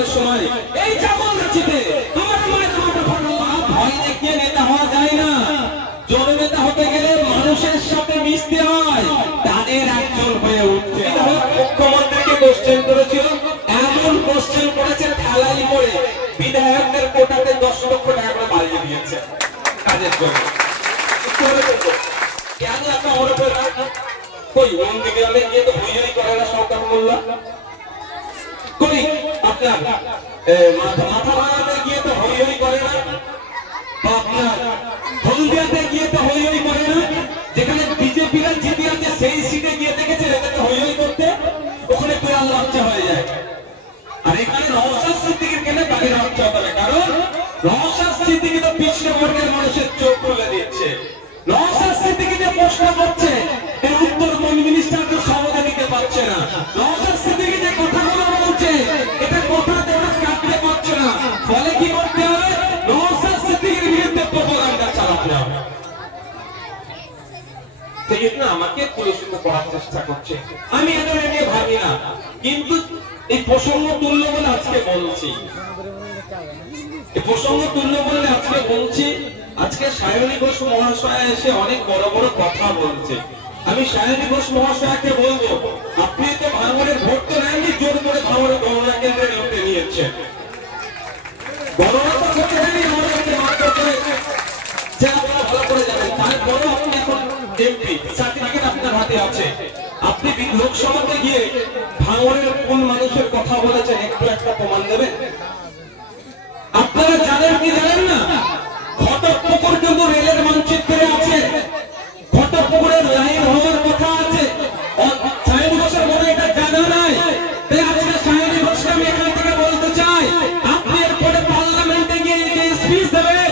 নির্বাচনের সময় এই জামালগাছিতে আমার মায়ের মাথা ফাটলো। ভয় দেখিয়ে নেতা হওয়া যায় না। জোর নেতা হতে গেলে মানুষের সাথে মিশতে হয়, তাদের একজন হয়ে উঠতে হয়। মুখ্যমন্ত্রীকে কোশ্চেন করেছিল, এমন কোশ্চেন করেছে ঠেলাই করে বিধায়কদের কোটাতে 10 লক্ষ টাকা করে বাড়িয়ে দিয়েছে কাজের জন্য। কেন একটা ওর উপরে কই নন্দীগ্রামে গিয়ে তো হইহই করে না সরকার মোল্লা, কই আপনার মাথা ভাঙাতে গিয়ে তো হইহই করে না, আপনার হলদিয়াতে গিয়ে তো হইহই করে না, যেখানে বিজেপিরা জিতে আছে সেই সিটে গিয়ে দেখেছেন এটাকে হইহই করতে, ওখানে কোয়াল লজ্জা হয়ে যায়। আর এখানে নওশাদ সিদ্দিকীর কেন বাড়ির লজ্জা হবে? কারণ নওশাদ সিদ্দিকী তো পিছনে বর্গের মানুষের চোখ খুলে দিচ্ছে। নওশাদ সিদ্দিকী যে প্রশ্ন করছে এর উত্তর কোন মিনিস্টারকে সমাধান দিতে পারছে না। নওশাদ সিদ্দিকী যে কথাগুলো বলছে এটা কথাতে ওরা কাটতে পারছে না। ফলে কি করতে হবে? নওশাদ সিদ্দিকীর বিরুদ্ধে প্রোপাগান্ডা চালাতে হবে। সেই জন্য আমাকে পুরস্কৃত করার চেষ্টা করছে। আমি এটা নিয়ে ভাবি না, কিন্তু এই প্রসঙ্গ তুল্য বলে আজকে বলছি। এই প্রসঙ্গ তুল্য বলে আজকে বলছি। আজকে সায়নী ঘোষ মহাশয় এসে অনেক বড় বড় কথা বলছে। আমি সায়নী ঘোষ মহাশয়কে বলবো, আপনি তো ভাঙড়ের ভোট তো নেননি, জোর করে ভাঙড়ের গণনা কেন্দ্রে লোককে নিয়েছেন। গণনা তো করতে নেই, আমাদেরকে মাত্র করে যে আপনারা ভালো করে যাবেন। তারপরে আপনি এখন এমপি সার্টিফিকেট আপনার হাতে আছে, আপনি লোকসভাতে গিয়ে ভাঙড়ের কোন মানুষের কথা বলেছেন একটু একটা প্রমাণ দেবেন? আপনারা জানেন কি জানেন না, ঘটকপুকুর কিন্তু রেলের মানচিত্রে আছে, ঘটকপুকুরের লাইন হওয়ার কথা আছে। সায়নী ঘোষের মনে এটা জানা নাই। তাই আজকে সায়নী ঘোষকে আমি এখান থেকে বলতে চাই, আপনি এরপরে পার্লামেন্টে গিয়ে যে স্পিচ দেবেন,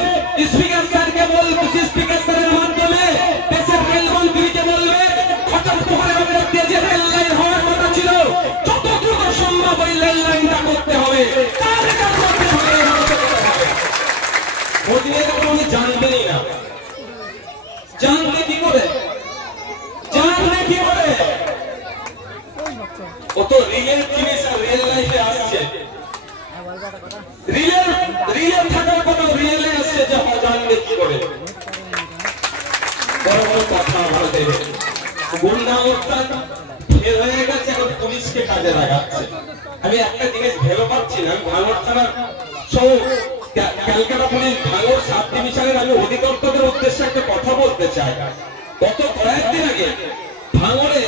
স্পিকার স্যারকে বলবেন, স্পিকার স্যারের মাধ্যমে দেশের রেল মন্ত্রীকে বলবেন, ঘটকপুকুরের মধ্যে যে রেল লাইন হওয়ার কথা ছিল যত দ্রুত সম্ভব ওই রেল লাইনটা করতে হবে। জানবেনই না, জানবে কি করে? জানবে কি করে? ও তো রিলের জিনিস আর রিয়েল লাইফে আসছে, রিয়েল থাকার কথা রিয়েলে আসছে, যে জানবে কি করে? বড় বড় কথা ভারতে গুন্ডা অবস্থান ফের হয়ে গেছে, এখন পুলিশকে কাজে লাগাচ্ছে। আমি একটা জিনিস ভেবে পাচ্ছি না, ভাঙড় থানার সব ক্যালকাটা পুলিশ ভাঙড় সাব ডিভিশনের আমি অধিকর্তাদের উদ্দেশ্যে একটা কথা বলতে চাই। গত কয়েকদিন আগে ভাঙড়ে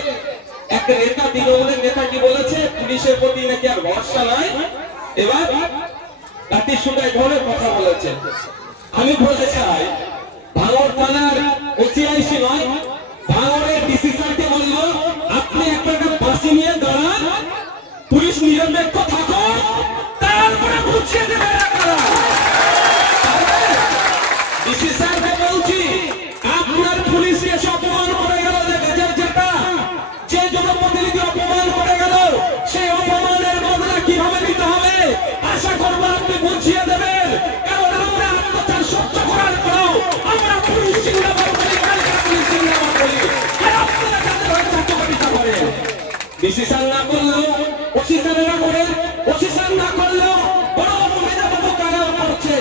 এক নেতা, তৃণমূলের নেতা কি বলেছে, পুলিশের প্রতি নাকি আর ভরসা নাই, এবার লাঠির সঙ্গে এক ধরনের কথা বলেছে। আমি বলতে চাই, ভাঙড় থানার ওসিআইসি নয়, ভাঙড়ের ডিসি স্যারকে বলবো, আপনি একটা বাসি নিয়ে দাঁড়ান, পুলিশ নিরপেক্ষ থাকো, তারপরে বুঝিয়ে দেবে। ডিসি স্যারকে বলছি, আপনার পুলিশকে অপমান করে গেল, যে জনপ্রতিনিধি অপমান করে গেল, সেই অপমানের বদলা কিভাবে নিতে হবে আশা করবো আপনি বুঝিয়ে দেবেন। কারণ আমরা অত্যাচার সহ্য করার পরেও আমরা পুলিশ জিন্দাবাদ বলি, পুলিশ জিন্দাবাদ বলি, আর আপনারা যাদের হয়ে চাকরিটা করেন। ডিসি স্যার না করলেও ওসি স্যারেরা করেন, ওসি স্যার না করলেও বড় বড় মেধাবাবু তারাও করছে।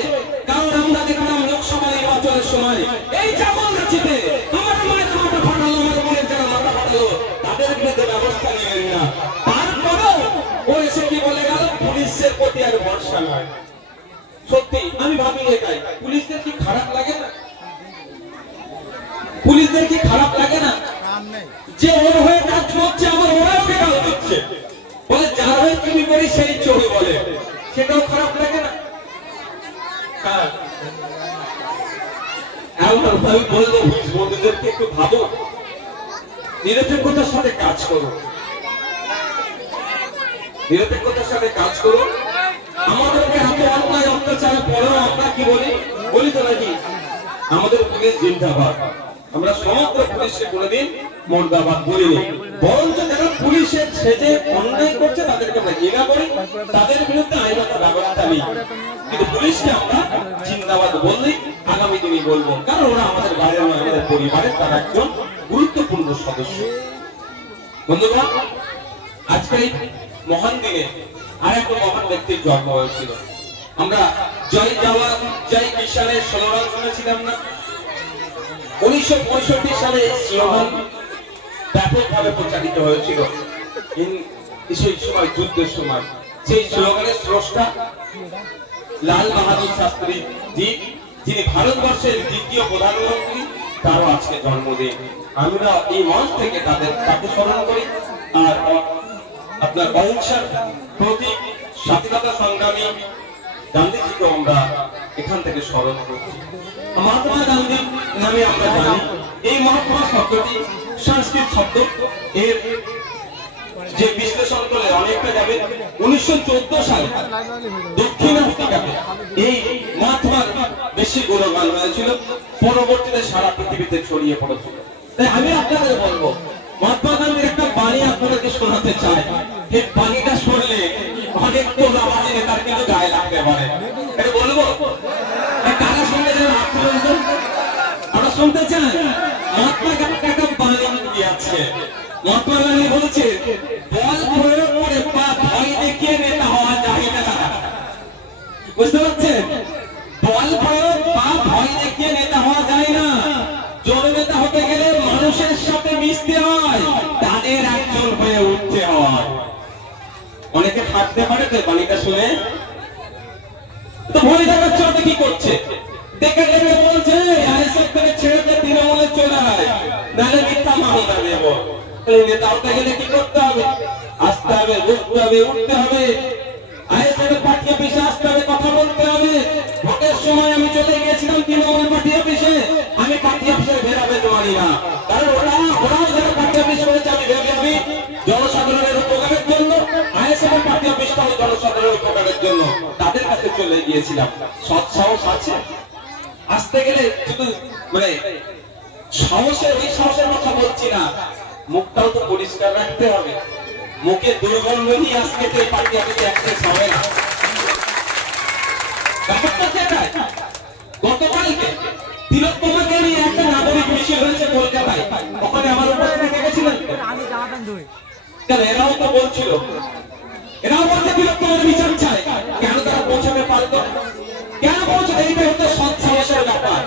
কারণ আমরা দেখলাম লোকসভা নির্বাচনের সময় এই জামালগাছিতে আমার মায়ের মাথা ফাটালো, আমার বোনের যারা মাথা ফাটালো, তাদের বিরুদ্ধে ব্যবস্থা নিলেন না। তারপরেও ও এসে কি বলে গেল, পুলিশের প্রতি আর ভরসা নয়। সত্যি আমি ভাবি এটাই, পুলিশদের কি খারাপ লাগে না? পুলিশদের কি খারাপ লাগে না যে ওর হয়ে কাজ করছে, আবার ওরাও গাল দিচ্ছে, বলে যার হয়ে চুরি করি সেই চোরে বলে, সেটাও খারাপ লাগে না? আমি বলবো বন্ধুদেরকে একটু ভাবো, নিরপেক্ষতার সাথে কাজ করো, নিরপেক্ষতার সাথে কাজ করো। আমাদেরকে এত অন্যায় অত্যাচারের পরেও আমরা কি বলি তো নাকি আমাদের পুলিশ জিন্দাবাদ, আমরা সমগ্র পুলিশকে কোনোদিন মুর্দাবাদ বলিনি। বরঞ্চ যারা পুলিশের সেজে অন্যায় করছে তাদেরকে আমরা ঘৃণা করি, তাদের বিরুদ্ধে আইনগত ব্যবস্থা নিই, কিন্তু পুলিশকে আমরা জিন্দাবাদ বললেই আগামী দিনই বলবো। কারণ ওরা আমাদের বাইরে নয়, আমাদের পরিবারের তার একজন গুরুত্বপূর্ণ সদস্য। বন্ধুগণ, আজকে এই মহান দিনে আর এক মহান ব্যক্তির জন্ম হয়েছিল। আমরা জয় জওয়ান জয় কিষানের স্লোগান শুনেছিলাম না? 1965 সালে স্লোগান ব্যাপকভাবে প্রচারিত হয়েছিল সেই সময়, যুদ্ধের সময়। সেই স্লোগানের স্রষ্টা লাল বাহাদুর শাস্ত্রী জি, যিনি ভারতবর্ষের দ্বিতীয় প্রধানমন্ত্রী, তারও আজকে জন্মদিন। আমরা এই মঞ্চ থেকে তাকে স্মরণ করি। আর আপনার অহিংসার প্রতীক স্বাধীনতা সংগ্রামী গান্ধীজিকে আমরা এখান থেকে স্মরণ করছি। মহাত্মা গান্ধী নামে আমরা জানি এই মহাত্মা শব্দটি সংস্কৃত শব্দ। এর যে বিশ্লেষণ করলে অনেকটা যাবে। 1914 সালে দক্ষিণ আফ্রিকাতে এই মহাত্মার বেশি গুণগান হয়েছিল, পরবর্তীতে সারা পৃথিবীতে ছড়িয়ে পড়েছিল। তাই আমি আপনাদের বলবো, মহাত্মা গান্ধীর একটা বাণী আপনাদেরকে শোনাতে চাই। এই বাণীটা শুনলে অনেক তোলাবাজি নেতার কিন্তু গায়ে লাগতে পারে। এটা বলবো, কারা শুনতে চান? আপনারা শুনতে চান? মহাত্মা গান্ধীর একটা বাণী দিয়েছে। মহাত্মা গান্ধী বলছে, বল প্রয়োগ করে বা ভয় দেখিয়ে নেতা হওয়া যায় না। বুঝতে পারছেন? বল প্রয়োগ বা ভয় দেখিয়ে নেতা হওয়া যায় না। জোর নেতা হতে গেলে মানুষের সাথে মিশতে হয়, তাদের একজন হয়ে উঠতে হয়। অনেকে থাকতে পারে তো বাণীটা শুনে তো ভয় দেখার চলতে কি করছে দেখে দেখে বলছে, আইএসএফ থেকে ছেড়ে দিয়ে তৃণমূলে চলে আয়, নাহলে মিথ্যা মামলা দেব। নেতা হতে গেলে কি করতে হবে? আসতে হবে, বসতে হবে, উঠতে হবে, আইএসএফ পার্টি অফিসে আসতে হবে, কথা বলতে হবে। ভোটের সময় আমি চলে গিয়েছিলাম তৃণমূল পার্টি অফিসে। আমি পার্টি অফিসে ভেরাভেদ মানি না, কারণ ওরাও যারা পার্টি অফিস করেছে আমি ভেবে জনসাধারণের উপকারের জন্য, আইএসএফ পার্টি অফিসটা জনসাধারণের উপকারের জন্য তাদের কাছে চলে গিয়েছিলাম। সৎ সাহস আছে আসতে গেলে, শুধু মানে সাহসের ওই সাহসের কথা বলছি না, মুখটাও তো পরিষ্কার রাখতে হবে। মুখে দুর্গন্ধ নিয়ে আজকে তো এই পার্টি অফিসে অ্যাক্সেস হবে না। ব্যাপারটা সেটাই। গতকালকে তিলোত্তমাকে নিয়ে একটা নাগরিক মিছিল হয়েছে কলকাতায়, ওখানে আমার উপস্থিতি দেখেছিলেন? কেন এরাও তো বলছিল, এরাও বলছে তিলোত্তমার বিচার চাই। কেন তারা পৌঁছাতে পারত? কেন পৌঁছাতে? এইটা হচ্ছে সৎ সাহসের ব্যাপার।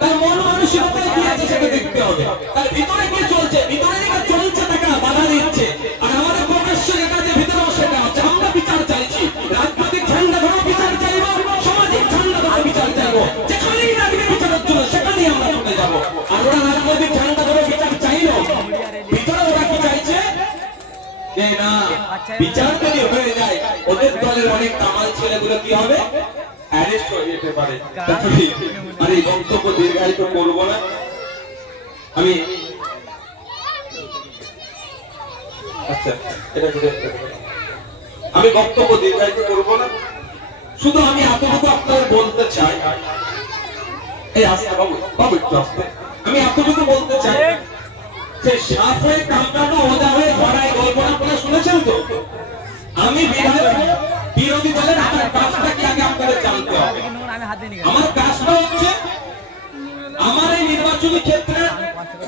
তার মন মানসিকতায় কি আছে সেটা দেখতে হবে। তার ভিতরে কি চলছে, ভিতরে যেটা চলছে তাকে বাধা দিচ্ছে। আর আমাদের প্রকাশ্য যেটা যে ভিতরেও সেটা হচ্ছে, আমরা বিচার চাইছি। রাজনৈতিক ঝান্ডা ধরে বিচার চাইবো, সামাজিক ঝান্ডা ধরে বিচার চাইবো, যেখানেই লাগবে বিচারের জন্য সেখানেই আমরা চলে যাবো। আর ওরা রাজনৈতিক ঝান্ডা ধরে বিচার চাইলো, ভিতরে ওরা কি চাইছে যে না বিচার যদি হয়ে যায় ওদের দলের অনেক কামাল ছেলেগুলো কি হবে, অ্যারেস্ট হয়ে যেতে পারে। আর এই বক্তব্য দীর্ঘায়িত করবো না। আমি আমি বক্তব্য দীর্ঘায়িত করবো না, শুধু আমি এতটুকু আপনাদের বলতে চাই। এই আস্তে বাবু, বাবু একটু আস্তে। আমি এতটুকু বলতে চাই যে সাপ হয়ে কামড়ানো, ওদা হয়ে ধরায় গল্প আপনারা শুনেছেন তো? আমি বিরোধী দলের আমার কাজটা কি আগে আপনাদের জানতে হবে। আমার কাজটা হচ্ছে আমার এই নির্বাচনী ক্ষেত্রে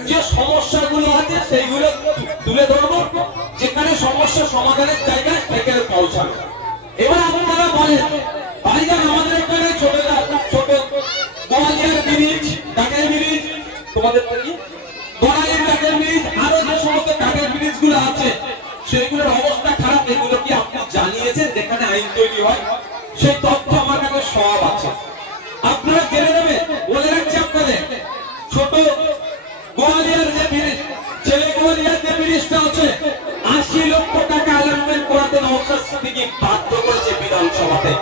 যে সমস্যাগুলো আছে সেইগুলো তুলে ধরবো, যেখানে সমস্যা সমাধানের জায়গায় সেখানে পৌঁছানো। এবার আপনারা বলেন, ভাইজান আমাদের এখানে ছোট ছোট গোয়ালিয়ার ব্রিজ, ঢাকার ব্রিজ, তোমাদের কি গোয়ালিয়ার ঢাকার ব্রিজ, আরো যে সমস্ত ঢাকার ব্রিজ গুলো আছে সেগুলোর অবস্থা খারাপ। এগুলো কি আপনি জানিয়েছেন? যেখানে আইন তৈরি হয় সেই তথ্য আমার কাছে সব আছে, আপনারা জেনে নেবেন। বলে রাখছি আপনাদের, ছোট গোয়ালিয়ার যে ব্রিজ, ছেলে গোয়ালিয়ার যে ব্রিজটা আছে, 80 লক্ষ টাকা অ্যালাটমেন্ট করাতে নওশাদ সিদ্দিকী বাধ্য করেছে বিধানসভাতে।